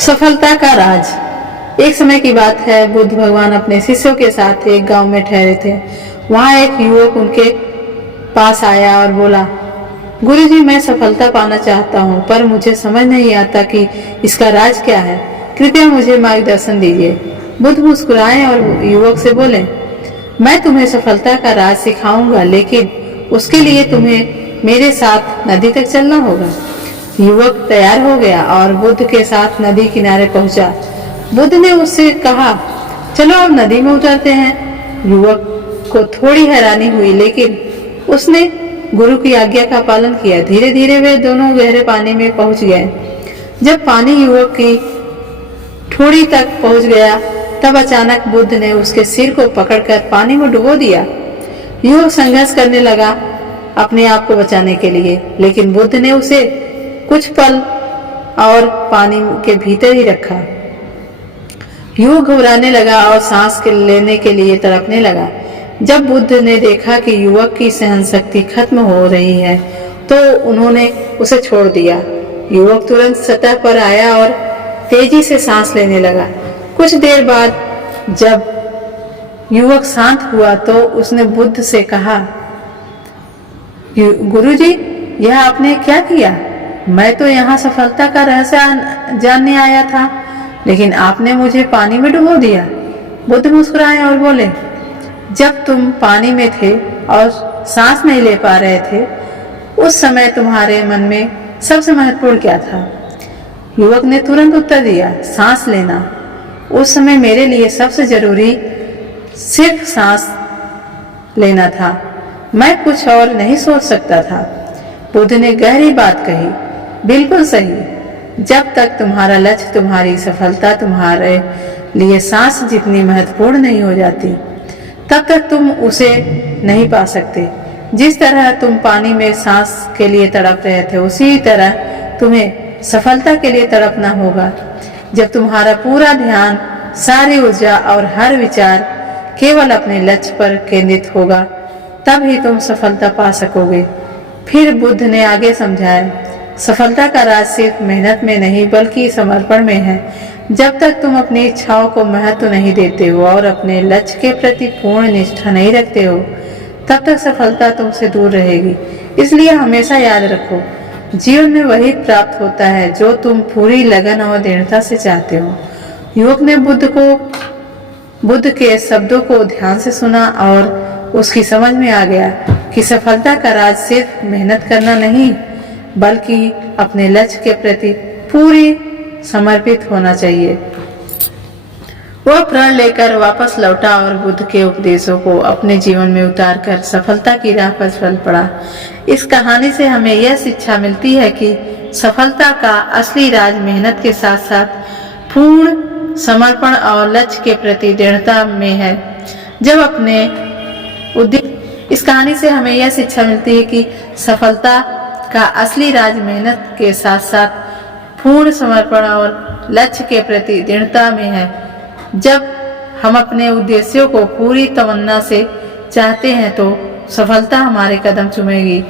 सफलता का राज। एक समय की बात है, बुद्ध भगवान अपने शिष्यों के साथ एक गांव में ठहरे थे। वहां एक युवक उनके पास आया और बोला, गुरुजी, मैं सफलता पाना चाहता हूँ, पर मुझे समझ नहीं आता कि इसका राज क्या है। कृपया मुझे मार्गदर्शन दीजिए। बुद्ध मुस्कुराए और युवक से बोले, मैं तुम्हें सफलता का राज सिखाऊंगा, लेकिन उसके लिए तुम्हें मेरे साथ नदी तक चलना होगा। युवक तैयार हो गया और बुद्ध के साथ नदी किनारे पहुंचा। बुद्ध ने उससे कहा, चलो अब नदी में उतरते हैं। युवक को थोड़ी हैरानी हुई, लेकिन उसने गुरु की आज्ञा का पालन किया। धीरे धीरे वे दोनों गहरे पानी में पहुंच गए। जब पानी युवक की ठोड़ी तक पहुंच गया, तब अचानक बुद्ध ने उसके सिर को पकड़कर पानी में डुबो दिया। युवक संघर्ष करने लगा अपने आप को बचाने के लिए, लेकिन बुद्ध ने उसे कुछ पल और पानी के भीतर ही रखा। युवक घबराने लगा और सांस लेने के लिए तड़पने लगा। जब बुद्ध ने देखा कि युवक की सहन शक्ति खत्म हो रही है, तो उन्होंने उसे छोड़ दिया। युवक तुरंत सतह पर आया और तेजी से सांस लेने लगा। कुछ देर बाद जब युवक शांत हुआ, तो उसने बुद्ध से कहा, गुरुजी, यह आपने क्या किया? मैं तो यहाँ सफलता का रहस्य जानने आया था, लेकिन आपने मुझे पानी में डुबो दिया। बुद्ध मुस्कुराए और बोले, जब तुम पानी में थे और सांस नहीं ले पा रहे थे, उस समय तुम्हारे मन में सबसे महत्वपूर्ण क्या था? युवक ने तुरंत उत्तर दिया, सांस लेना। उस समय मेरे लिए सबसे जरूरी सिर्फ सांस लेना था। मैं कुछ और नहीं सोच सकता था। बुद्ध ने गहरी बात कही, बिल्कुल सही। जब तक तुम्हारा लक्ष्य, तुम्हारी सफलता तुम्हारे लिए सांस जितनी महत्वपूर्ण नहीं हो जाती, तब तक तुम उसे नहीं पा सकते। जिस तरह तुम पानी में सांस के लिए तड़प रहे थे, उसी तरह तुम्हें सफलता के लिए तड़पना होगा। जब तुम्हारा पूरा ध्यान, सारी ऊर्जा और हर विचार केवल अपने लक्ष्य पर केंद्रित होगा, तब ही तुम सफलता पा सकोगे। फिर बुद्ध ने आगे समझाया, सफलता का राज सिर्फ मेहनत में नहीं, बल्कि समर्पण में है। जब तक तुम अपनी इच्छाओं को महत्व नहीं देते हो और अपने लक्ष्य के प्रति पूर्ण निष्ठा नहीं रखते हो, तब तक सफलता तुमसे दूर रहेगी। इसलिए हमेशा याद रखो, जीवन में वही प्राप्त होता है जो तुम पूरी लगन और दृढ़ता से चाहते हो। युवक ने बुद्ध के शब्दों को ध्यान से सुना और उसकी समझ में आ गया कि सफलता का राज सिर्फ मेहनत करना नहीं, बल्कि अपने लक्ष्य के प्रति पूरी समर्पित होना चाहिए। वह प्रण लेकर वापस लौटा और बुद्ध के उपदेशों को अपने जीवन में उतारकर सफलता की राह पर चल पड़ा। इस कहानी से हमें यह शिक्षा मिलती है कि सफलता का असली राज मेहनत के साथ साथ पूर्ण समर्पण और लक्ष्य के प्रति दृढ़ता में है। जब अपने इस कहानी से हमें यह शिक्षा मिलती है कि सफलता का असली राज मेहनत के साथ साथ पूर्ण समर्पण और लक्ष्य के प्रति दृढ़ता में है। जब हम अपने उद्देश्यों को पूरी तमन्ना से चाहते हैं, तो सफलता हमारे कदम चूमेगी।